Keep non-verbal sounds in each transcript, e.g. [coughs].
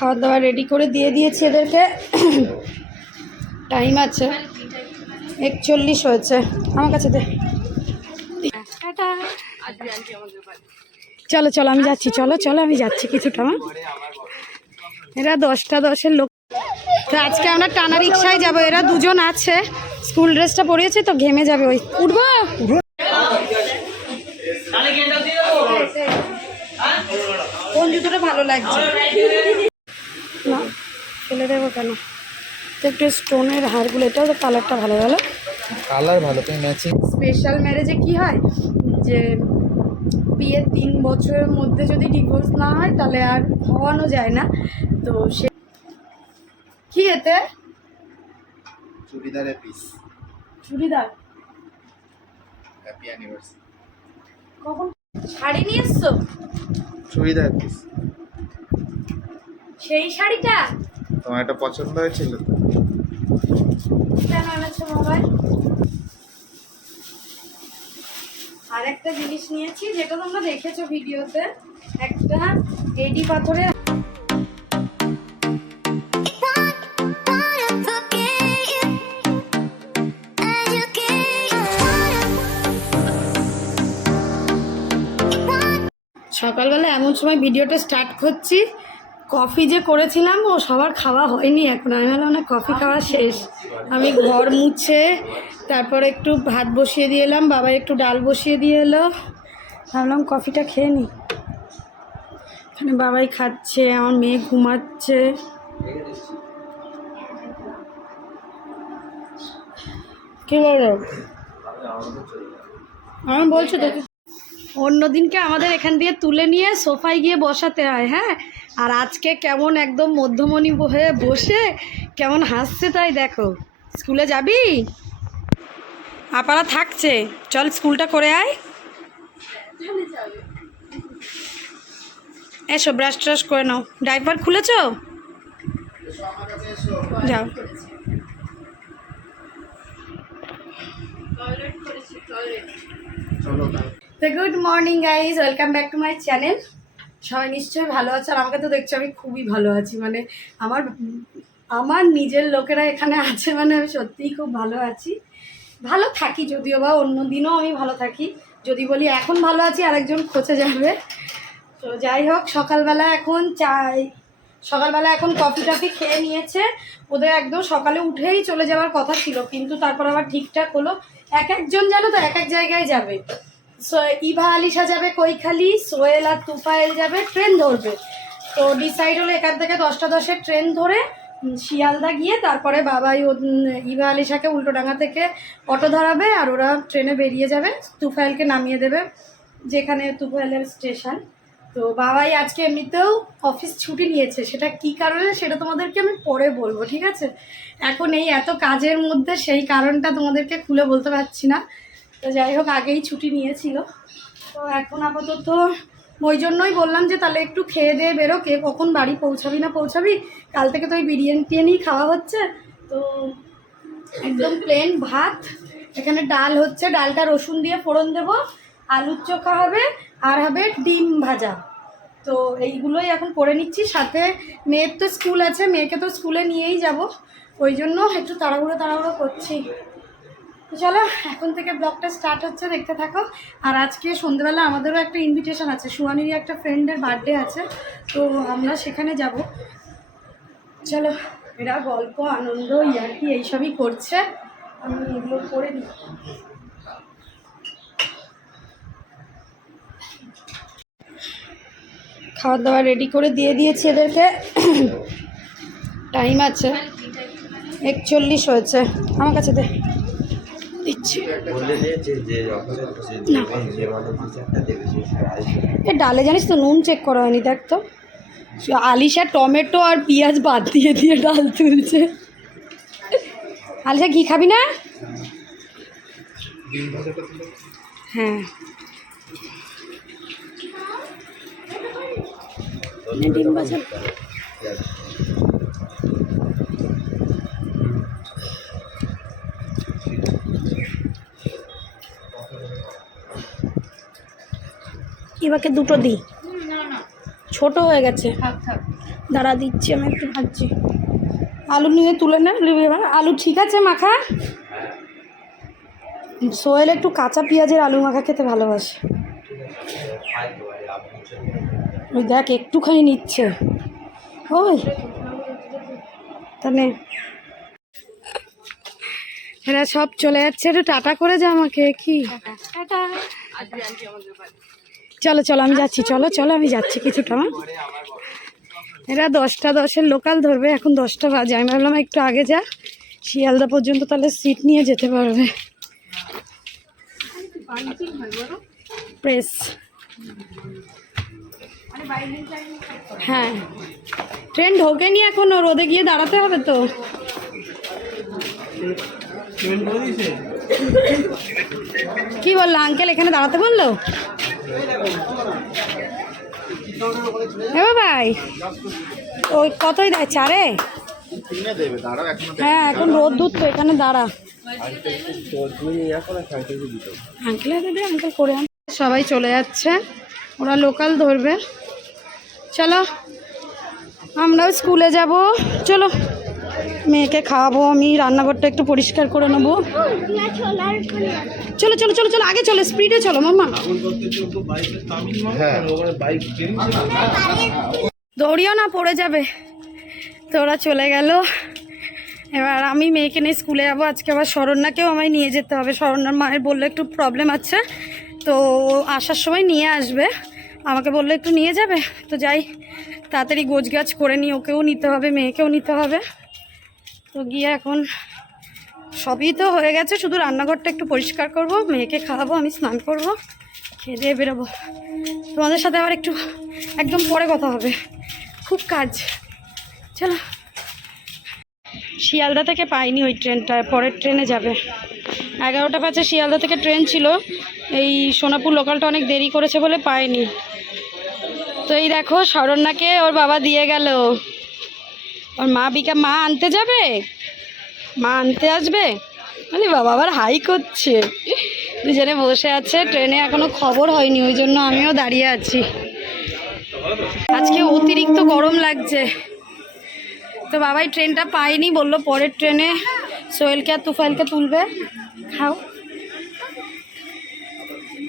খাওয়া দাওয়া রেডি করে দিয়ে দিয়েছি এদেরকে। টাইম আছে। একচল্লিশ হয়েছে। আমার কাছে দে। চলো চলো আমি যাচ্ছি। চলো চলো আমি যাচ্ছি কিছুটা। আমার এরা দশটা দশের লোক। তো আজকে আমরা টানা রিক্সায় যাব। এরা দুজন আছে। স্কুল ড্রেসটা পরিয়েছে তো ঘেমে যাবে ওই। উঠবো? কোন জুতোটা ভালো লাগছে? ফেলে দেবো কেন? তো একটু স্টোনের হারগুলো এটাও তো কালারটা ভালো ভালো কালার ভালো তুমি ম্যাচিং স্পেশাল ম্যারেজে কি হয়? যে বিয়ের তিন বছরের মধ্যে যদি ডিভোর্স না হয় তাহলে আর হওয়ানো যায় না। তো সে কি এতে? চুড়িদারের পিস চুড়িদার? হ্যাপি অ্যানিভার্সারি কখন? শাড়ি নিয়ে এসছো? চুড়িদার পিস সেই শাড়িটা? তোমার এটা পছন্দ হয়েছিল? আর একটা জিনিস নিয়েছি যেটা তোমরা দেখেছ ভিডিওতে একটা এডি পাথরের সকালবেলা এমন সময় ভিডিওটা স্টার্ট করছি। কফি যে করেছিলাম, ও সবার খাওয়া হয়নি এখন। আমি ভাবলাম, না, কফি খাওয়া শেষ। আমি ঘর মুছে তারপর একটু ভাত বসিয়ে দিয়ে এলাম বাবা একটু ডাল বসিয়ে দিয়ে এলো। ভাবলাম, কফিটা খেয়ে নি। এখানে বাবাই খাচ্ছে, আমার মেয়ে ঘুমাচ্ছে। কি বলো? আমি বলছো তো? অন্যদিনকে আমাদের এখান দিয়ে তুলে নিয়ে সোফায় গিয়ে বসাতে হয় হ্যাঁ? আর আজকে কেমন একদম মধ্যমণি হয়ে বসে কেমন হাসছে তাই দেখো। স্কুলে যাবি? আপারা থাকছে। চল স্কুলটা করে আয়। এসো ব্রাশ ট্রাশ করে নাও। ডাইপার খুলেছ? যাও। তো good morning guys welcome back to my channel সবাই নিশ্চয়ই ভালো আছে, আর আমাকে তো দেখছ আমি খুবই ভালো আছি। মানে আমার আমার নিজের লোকেরা এখানে আছে মানে আমি সত্যিই খুব ভালো আছি। ভালো থাকি যদিও বা অন্য দিনও আমি ভালো থাকি। যদি বলি এখন ভালো আছি, আরেকজন খোঁচে যাবে। তো যাই হোক, সকালবেলা এখন চাই, সকালবেলা এখন কফি টফি খেয়ে নিয়েছে। ওদের একদম সকালে উঠেই চলে যাওয়ার কথা ছিল, কিন্তু তারপর আবার ঠিকঠাক হলো। এক একজন জানো তো এক এক জায়গায় যাবে। ইভা আলিশা যাবে কৈখালি সোহেল আর তুফাইল যাবে ট্রেন ধরবে। তো ডিসাইড হলো এখান থেকে দশটা দশের ট্রেন ধরে শিয়ালদা গিয়ে তারপরে বাবাই ও- ইভা আলিশাকে উল্টোডাঙ্গা থেকে অটো ধরাবে আর ওরা ট্রেনে বেরিয়ে যাবে। তুফাইলকে নামিয়ে দেবে, যেখানে তুফাইলের স্টেশন তো বাবাই আজকে এমনিতেও অফিস ছুটি নিয়েছে। সেটা কি কারণে সেটা তোমাদেরকে আমি পরে বলব, ঠিক আছে? এখন এই এত কাজের মধ্যে সেই কারণটা তোমাদেরকে খুলে বলতে পারছি না। তো যাই হোক, আগেই ছুটি নিয়েছিল। তো এখন আপাতত ওই জন্যই বললাম যে তাহলে একটু খেয়ে দিয়ে বেরো, কে কখন বাড়ি পৌঁছাবি না পৌঁছাবি। কাল থেকে তো ওই বিরিয়ানি টিয়ানি খাওয়া হচ্ছে। তো একদম প্লেন ভাত, এখানে ডাল হচ্ছে। ডালটা রসুন দিয়ে ফোড়ন দেবো, আলুর চোখা হবে, আর হবে ডিম ভাজা। তো এইগুলোই এখন করে নিচ্ছি। সাথে মেয়ের তো স্কুল আছে, মেয়েকে তো স্কুলে নিয়েই যাব। ওই জন্য একটু তাড়াহুড়ো তাড়াহুড়ো করছি। তো চলো, এখন থেকে ব্লগটা স্টার্ট হচ্ছে, দেখতে থাকো। আর আজকে সন্ধ্যেবেলা আমাদেরও একটা ইনভিটেশন আছে সুয়ানিরই একটা ফ্রেন্ডের বার্থডে আছে, তো আমরা সেখানে যাব। চলো, এরা গল্প, আনন্দ, ইয়ার্কি, এইসবই করছে। আমি এগুলো করে নিই। খাওয়া দাওয়া রেডি করে দিয়ে দিয়েছি এদেরকে। [coughs] টাইম আছে। একচল্লিশ হয়েছে। আমার কাছে দে। এ ডালে জানিস তো নুন চেক করা হয়নি দেখ তো। আলিশা টমেটো আর পেঁয়াজ বাদ দিয়ে দিয়ে ডাল তুলছে। আলিশা ঘি খাবি না? হ্যাঁ। ডিম ভাজা এবারকে দুটো দিই। ছোট হয়ে গেছে। দাঁড়া দিচ্ছি আমি একটু ভাজছি। আলু নিয়ে তুলে নে নিবি এবার। আলু ঠিক আছে মাখা? সোহেল একটু কাঁচা পেঁয়াজের আলু মাখা খেতে ভালোবাসে। ওই দেখ একটুখানি নিচ্ছে। ওই। তাহলে এরা সব চলে যাচ্ছে একটু টাটা করে যা আমাকে কি? চলো চলো আমি যাচ্ছি চলো চলো আমি যাচ্ছি কিছুটা? এরা দশটা দশের লোকাল ধরবে এখন দশটা বাজে। আমি ভাবলাম একটু আগে যা শিয়ালদা পর্যন্ত তাহলে সিট নিয়ে যেতে পারবে। প্রেস। হ্যাঁ। ট্রেন ঢোকেনি এখনও রোদে গিয়ে দাঁড়াতে হবে তো। কি বলল আঙ্কেল এখানে দাঁড়াতে বলল? হ্যাঁ ভাই, ওই কতই দেয়? চারে? হ্যাঁ এখন রোদ দূর তো এখানে দাঁড়া। করে সবাই চলে যাচ্ছে, ওরা লোকাল ধরবে। চলো, আমরাও স্কুলে যাব। চলো। মেয়েকে খাওয়াবো আমি রান্নাঘরটা একটু পরিষ্কার করে নেব। চলো চলো চলো চলো আগে চলো স্পিডে চলো মাম্মা। হ্যাঁ। দৌড়িও না পড়ে যাবে। তো ওরা চলে গেল। এবার আমি মেয়েকে নিয়ে স্কুলে যাব। আজকে আবার শরণ্যাকেও আমায় নিয়ে যেতে হবে। শরণ্যার মায়ের বলল একটু প্রবলেম আছে। তো আসার সময় নিয়ে আসবে। আমাকে বলল একটু নিয়ে যাবে? তো যাই তাড়াতাড়ি গোছগাছ করে নিই ওকেও নিতে হবে মেয়েকেও নিতে হবে। তো গিয়ে এখন সবই তো হয়ে গেছে, শুধু রান্নাঘরটা একটু পরিষ্কার করব, মেয়েকে খাওয়াবো, আমি স্নান করব, খেয়ে দিয়ে বেরোবো। তোমাদের সাথে আবার একটু একদম পরে কথা হবে। খুব কাজ। চলো। শিয়ালদা থেকে পাইনি ওই ট্রেনটা, পরের ট্রেনে যাবে। এগারোটা পাঁচে শিয়ালদা থেকে ট্রেন ছিল, এই সোনাপুর লোকালটা অনেক দেরি করেছে বলে পাইনি। তো এই দেখো শরণ্যাকে ওর বাবা দিয়ে গেল। ওর মা বিকা, মা আনতে যাবে? মা আনতে আসবে? মানে বাবা, আবার হাই করছে। দুজনে বসে আছে, ট্রেনে এখনও খবর হয়নি, ওই জন্য আমিও দাঁড়িয়ে আছি। আজকে অতিরিক্ত গরম লাগছে। তো বাবাই ট্রেনটা পায়নি, বলল পরের ট্রেনে সোহেলকে আর তুফাইলকে তুলবে। খাও।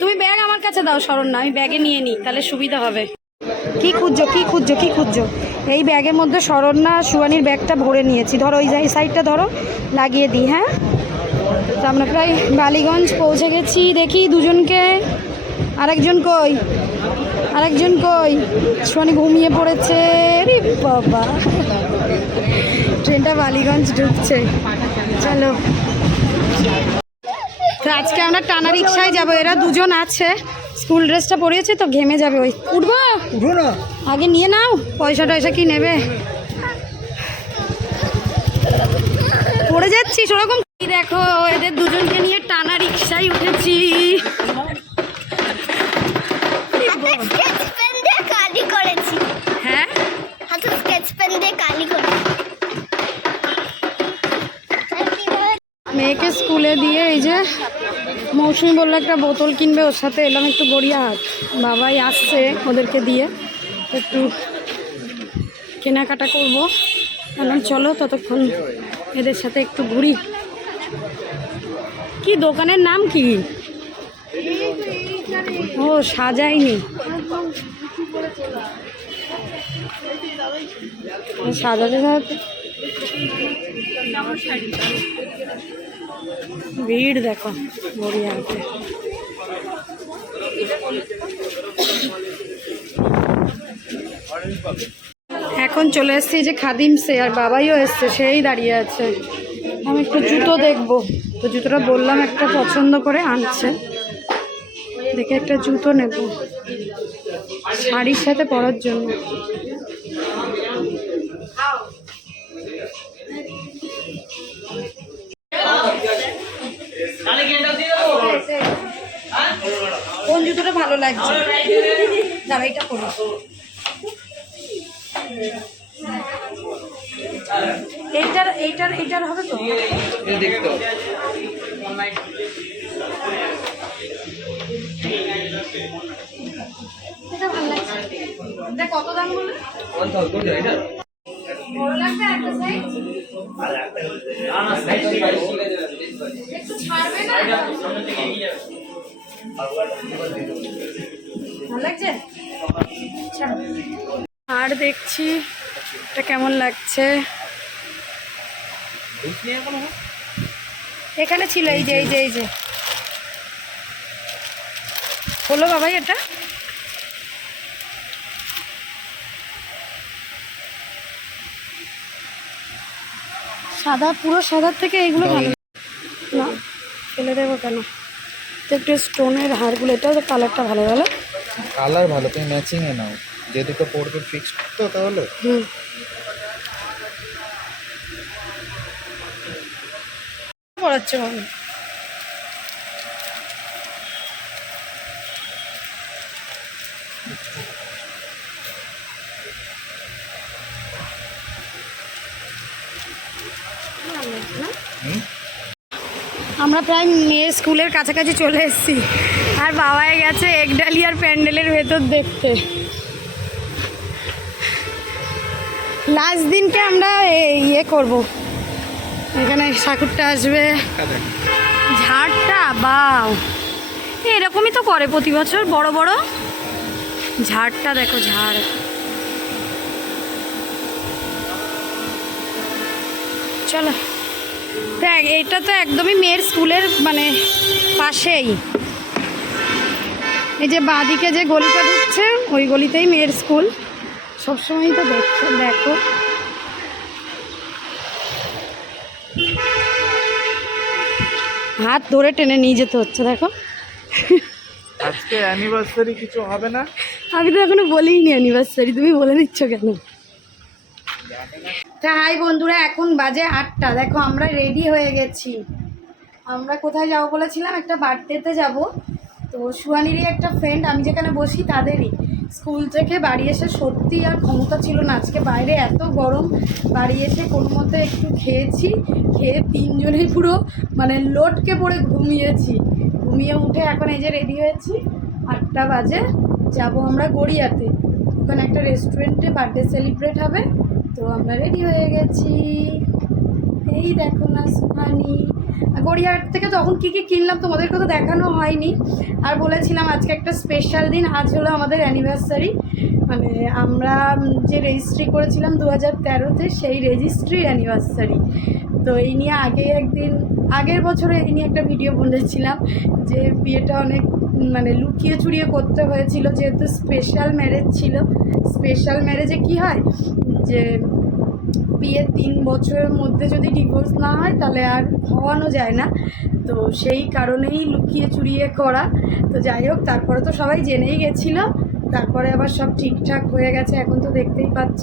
তুমি ব্যাগ আমার কাছে দাও, শরণ না আমি ব্যাগে নিয়ে নিই, তাহলে সুবিধা হবে। কি খুঁজছো কি খুঁজছো কি খুঁজছো? এই ব্যাগের মধ্যে শরণ্যা সুয়ানির ব্যাগটা ভরে নিয়েছি। ধরো, ওই সাইডটা ধরো, লাগিয়ে দিই হ্যাঁ? তো আমরা প্রায় বালিগঞ্জ পৌঁছে গেছি। দেখি দুজনকে। আরেকজন কই? আরেকজন কই? সোয়ানি ঘুমিয়ে পড়েছে। রে বাবা। ট্রেনটা বালিগঞ্জ ঢুকছে। চলো। আজকে আমরা টানা রিক্সায় যাব। এরা দুজন আছে। স্কুল ড্রেসটা পরিয়েছে, তো ঘেমে যাবে ওই। উঠবো? উঠো না। আগে নিয়ে নাও পয়সা টয়সা কি নেবে? পড়ে যাচ্ছিস ওরকম? কি দেখো এদের দুজনকে নিয়ে টানা রিক্সায় উঠেছি। স্কেচ পেন দিয়ে কালি করেছি। হ্যাঁ? হাতে স্কেচ পেন দিয়ে কালি করেছি। মেয়েকে স্কুলে দিয়ে এই যে মৌসুমি বলল, একটা বোতল কিনবে, ওর সাথে এলাম একটু গড়িয়াহাট। বাবাই আসছে ওদেরকে দিয়ে, একটু কেনাকাটা করব। বললাম, চলো ততক্ষণ এদের সাথে একটু ঘুরি। কি, দোকানের নাম কি? ও, সাজাইনি। সাজাতে সাজাতে ভিড় দেখো গড়িয়াহাটে এখন চলে এসছে যে খাদিম সে, আর বাবাইও এসছে, সেই দাঁড়িয়ে আছে। আমি একটু জুতো দেখব। তো জুতোটা বললাম একটা পছন্দ করে আনছে। দেখে একটা জুতো নেব। শাড়ির সাথে পরার জন্য। জুতোটা ভালো লাগছে। দাঁড়া এটা করো। এইটার এইটার এইটার হবে তো? এটা কত দাম বলে বড় লাগবে একটা সাইজ একটু ছাড়বে না? ভালো লাগছে? আর দেখছি এটা কেমন লাগছে? এখানে ছিল এই যে এই যে এই যে। হলো বাবাই এটা? সাদা পুরো সাদার থেকে এইগুলো ভালো না ফেলে দেবো কেন? একটু স্টোনের হারগুলো এটাও কালারটা ভালো ভালো? কালার ভালো তুমি ম্যাচিং এ নাও। যে দুটো পড়বে ফিক্সড তো তাহলে? হুম। পড়াচ্ছে বাবু হুম? আমরা প্রায় মেয়ের স্কুলের কাছাকাছি চলে এসেছি। আর বাবায় গেছে একডালিয়ার প্যান্ডেলের ভেতর দেখতে। লাস্ট দিনকে আমরা ইয়ে করব। এখানে ঠাকুরটা আসবে। ঝাড়টা? বাও। এরকমই তো করে প্রতি বছর, বড় বড়। ঝাড়টা দেখো, ঝাড়। চলো। দেখ এটা তো একদমই মেয়ের স্কুলের মানে পাশেই। এই যে বাঁদিকে যে গলিটা ঢুকছে ওই গলিতেই মেয়ের স্কুল। সবসময়ই তো দেখছ দেখো। হাত ধরে টেনে নিয়ে যেতে হচ্ছে দেখো। আজকে অ্যানিভার্সারি কিছু হবে না? আমি তো এখনও বলিনি অ্যানিভার্সারি তুমি বলে দিচ্ছ কেন? তা হাই বন্ধুরা, এখন বাজে আটটা। দেখো, আমরা রেডি হয়ে গেছি। আমরা কোথায় যাব বলেছিলাম? একটা বার্থডেতে যাব। তো সুয়ানিরই একটা ফ্রেন্ড আমি যেখানে বসি তাদেরই। স্কুল থেকে বাড়ি এসে সত্যি আর ক্ষমতা ছিল না। আজকে বাইরে এত গরম, বাড়ি এসে কোনো মতো একটু খেয়েছি। খেয়ে তিনজনেই পুরো মানে লোটকে পড়ে ঘুমিয়েছি। ঘুমিয়ে উঠে এখন এই যে রেডি হয়েছি। আটটা বাজে। যাব আমরা গড়িয়াতে। ওখানে একটা রেস্টুরেন্টে বার্থডে সেলিব্রেট হবে। তো আমরা রেডি হয়ে গেছি। এই দেখো না, সুহানি। গড়িয়াহাট থেকে তখন কী কী কিনলাম তোমাদেরকে তো দেখানো হয়নি। আর বলেছিলাম আজকে একটা স্পেশাল দিন, আজ হলো আমাদের অ্যানিভার্সারি মানে আমরা যে রেজিস্ট্রি করেছিলাম দু হাজার তেরোতে, সেই রেজিস্ট্রির অ্যানিভার্সারি তো এই নিয়ে আগে একদিন, আগের বছরে এই নিয়ে একটা ভিডিও বলেছিলাম যে বিয়েটা অনেক মানে লুকিয়ে চুরিয়ে করতে হয়েছিল, যেহেতু স্পেশাল ম্যারেজ ছিল। স্পেশাল ম্যারেজে কি হয়? যে বিয়ের তিন বছরের মধ্যে যদি ডিভোর্স না হয় তাহলে আর হওয়ানো যায় না। তো সেই কারণেই লুকিয়ে চুরিয়ে করা। তো যাই হোক তারপরে তো সবাই জেনেই গেছিল। তারপরে আবার সব ঠিকঠাক হয়ে গেছে এখন তো দেখতেই পাচ্ছ।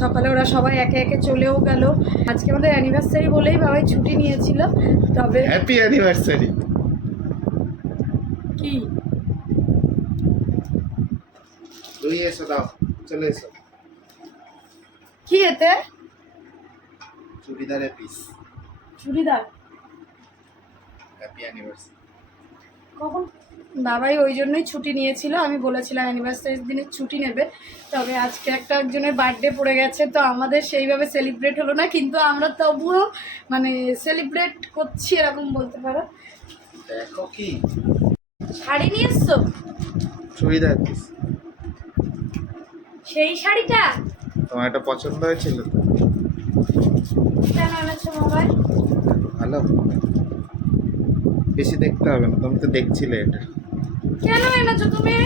সকালে ওরা সবাই একে একে চলেও গেল। আজকে আমাদের অ্যানিভার্সারি বলেই বাবাই ছুটি নিয়েছিল তবে হ্যাপি অ্যানিভার্সারি কি? তুই এসো দাও চলে এসো। কি এতে? চুড়িদারের পিস চুড়িদার? হ্যাপি অ্যানিভার্সারি কখন? বাবাই ওই জন্যই ছুটি নিয়েছিল আমি বলেছিলাম অ্যানিভার্সারির দিনে ছুটি নেবে। তবে আজকে একটা একজনের বার্থডে পড়ে গেছে তো আমাদের সেইভাবে সেলিব্রেট হলো না কিন্তু আমরা তবুও মানে সেলিব্রেট করছি এরকম বলতে পারো। দেখো কি? শাড়ি নিয়ে এসছো? চুড়িদার সেই শাড়িটা? তোমার এটা পছন্দ হয়েছিল ভালো। বেশি দেখতে হবে না তুমি তো দেখছিলে এটা। কেন এনেছো তুমি?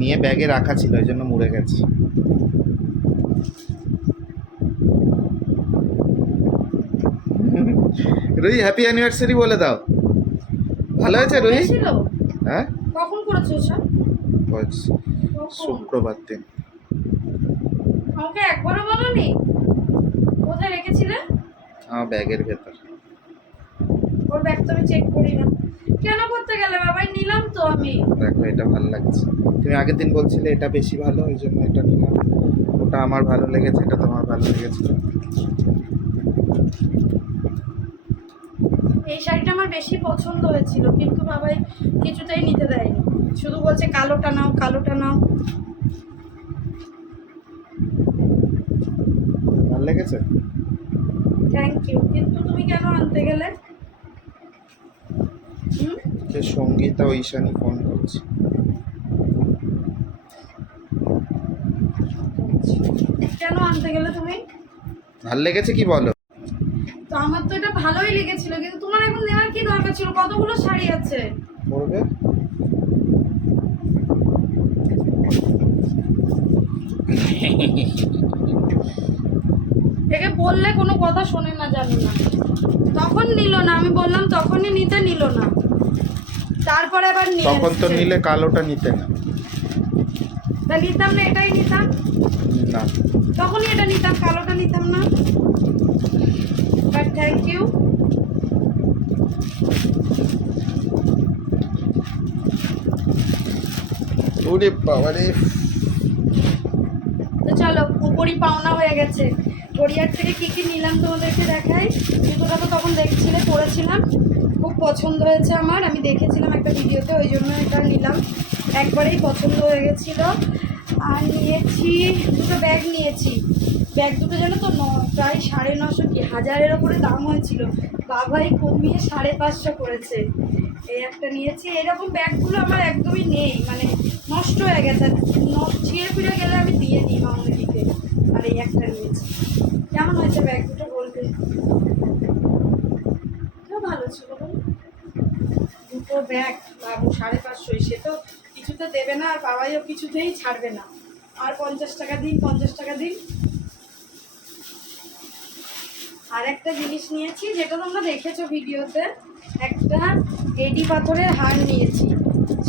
নিয়ে ব্যাগে রাখা ছিল ওই জন্য মুড়ে গেছে। রুই হ্যাপি অ্যানিভার্সারি বলে দাও। ভালো হয়েছে ছিল হ্যাঁ? কখন করেছ সব বলছি, শুক্রবার দিন। আমাকে একবারও বলনি? কোথায় রেখেছিলে? আমার ব্যাগের ভেতর। ওর ব্যাগ তো আমি চেক করি না। কেন করতে গেলে বাবাই নিলাম তো আমি। দেখো এটা ভালো লাগছে। তুমি আগের দিন বলছিলে এটা বেশি ভালো ওই জন্য এটা নিলাম। ওটা আমার ভালো লেগেছে এটা তোমার ভালো লেগেছে। এই শাড়িটা আমার বেশি পছন্দ হয়েছিল কিন্তু বাবাই কিছুতেই নিতে দেয়নি। শুধু বলছে কালোটা নাও কালোটা নাও। ভালো লেগেছে? থ্যাংক ইউ কিন্তু তুমি কেন আনতে গেলে? হুম? যে সঙ্গীতা ও ঈশানি ফোন করছে। কেন আনতে গেলে তুমি? ভালো লেগেছে কি বলো? তো আমার তো এটা ভালোই লেগেছিল কিন্তু তোমার দরকার ছিল? কতগুলো শাড়ি আছে? পড়বে একে বললে কোনো কথা শোনে না জানো না। তখন নিল না আমি বললাম তখনই নিতে নিল না। তারপরে আবার নিয়ে তখন তো নিলে কালোটা নিতে না। তা নিতাম না এটাই নিতাম? না। তখনই এটা নিতাম কালোটা নিতাম না। বাট থ্যাংক ইউ ওরে বাবা রে তো চলো উপরই পাওনা হয়ে গেছে। গড়িয়ার থেকে কি কি নিলাম তোমাদেরকে দেখাই? জুতোটা তো তখন দেখছিলে, পরেছিলাম। খুব পছন্দ হয়েছে আমার, আমি দেখেছিলাম একটা ভিডিওতে, ওই জন্য এটা নিলাম। একবারেই পছন্দ হয়ে গেছিল। আর নিয়েছি, দুটো ব্যাগ নিয়েছি। ব্যাগ দুটো যেন তো ন- প্রায় সাড়ে নশো কি, হাজারের ওপরে দাম হয়েছিল। বাবাই কমিয়ে সাড়ে পাঁচশো করেছে। এই একটা নিয়েছি, এরকম ব্যাগগুলো আমার একদমই নেই মানে নষ্ট হয়ে গেছে। ছিঁড়ে ফিরে গেলে আমি দিয়ে দিই মামনিকে আর এই একটা নিয়েছি। কেমন হয়েছে ব্যাগ দুটো বলবে ভালো ছিল? দুটো ব্যাগ, বাবু সাড়ে পাঁচশোই সে তো কিছুতে দেবে না, আর বাবাইও কিছুতেই ছাড়বে না। আর পঞ্চাশ টাকা দিন, পঞ্চাশ টাকা দিন আর একটা জিনিস নিয়েছি, যেটা তোমরা দেখেছ ভিডিওতে, একটা এডি পাথরের হার নিয়েছি।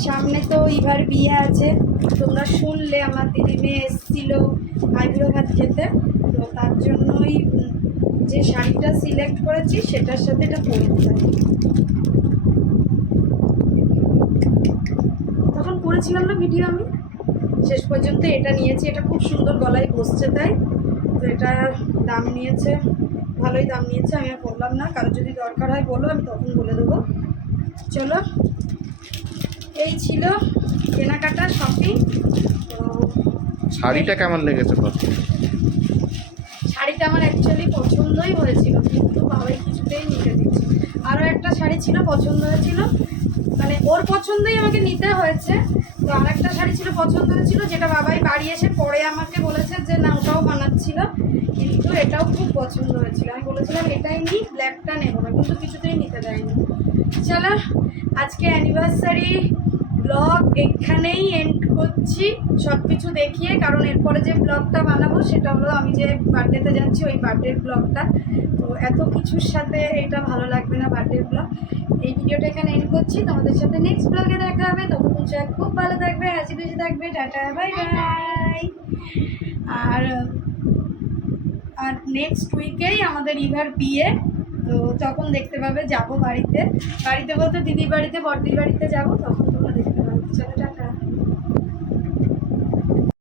সামনে তো ইভার বিয়ে আছে, তোমরা শুনলে, আমার দিদি মেয়ে এসেছিল আইবুড়ো ভাত খেতে, তো তার জন্যই যে শাড়িটা সিলেক্ট করেছি, সেটার সাথে এটা পরে যায় তখন করেছিলাম না ভিডিও আমি? শেষ পর্যন্ত এটা নিয়েছি, এটা খুব সুন্দর গলায় বসছে তাই, তো এটা দাম নিয়েছে ভালোই দাম নিয়েছে আমি আর বললাম না কারও যদি দরকার হয় বলো আমি তখন বলে দেবো। চলো এই ছিল কেনাকাটা শপিং তো শাড়িটা কেমন লেগেছে শাড়িটা আমার অ্যাকচুয়ালি পছন্দই হয়েছিল কিন্তু বাবাই কিছুতেই নিতে দিচ্ছে আরও একটা শাড়ি ছিল পছন্দ হয়েছিল। মানে ওর পছন্দই আমাকে নিতে হয়েছে। তো আর একটা শাড়ি ছিল পছন্দ হয়েছিল যেটা বাবাই বাড়ি এসে পরে আমাকে বলেছে যে, না, ওটাও বানাচ্ছিল। কিন্তু এটাও খুব পছন্দ হয়েছিল। আমি বলেছিলাম, এটাই নিই ব্ল্যাকটা নেব না। কিন্তু কিছুতেই নিতে দেয়নি। চলো, আজকে অ্যানিভার্সারি ব্লগ এখানেই এন্ড করছি। সব কিছু দেখিয়ে, কারণ এরপরে যে ব্লগটা বানাবো, সেটা হলো আমি যে বার্থডেতে যাচ্ছি, ওই বার্থডের ব্লগটা। তো এত কিছুর সাথে এটা ভালো লাগবে না বার্থডের ব্লগ এই ভিডিওটা এখানে এন্ড করছি। তোমাদের সাথে নেক্সট ব্লগে দেখা হবে। ততক্ষণ সবাই খুব ভালো থাকবে, হাসি খুশি থাকবে। টাটা বাই বাই আর আর নেক্সট উইকেই আমাদের ইভার বিয়ে। তো তখন দেখতে পাবে, যাব বাড়িতে। বাড়িতে বলতে দিদির বাড়িতে, বড়দির বাড়িতে যাব, তখন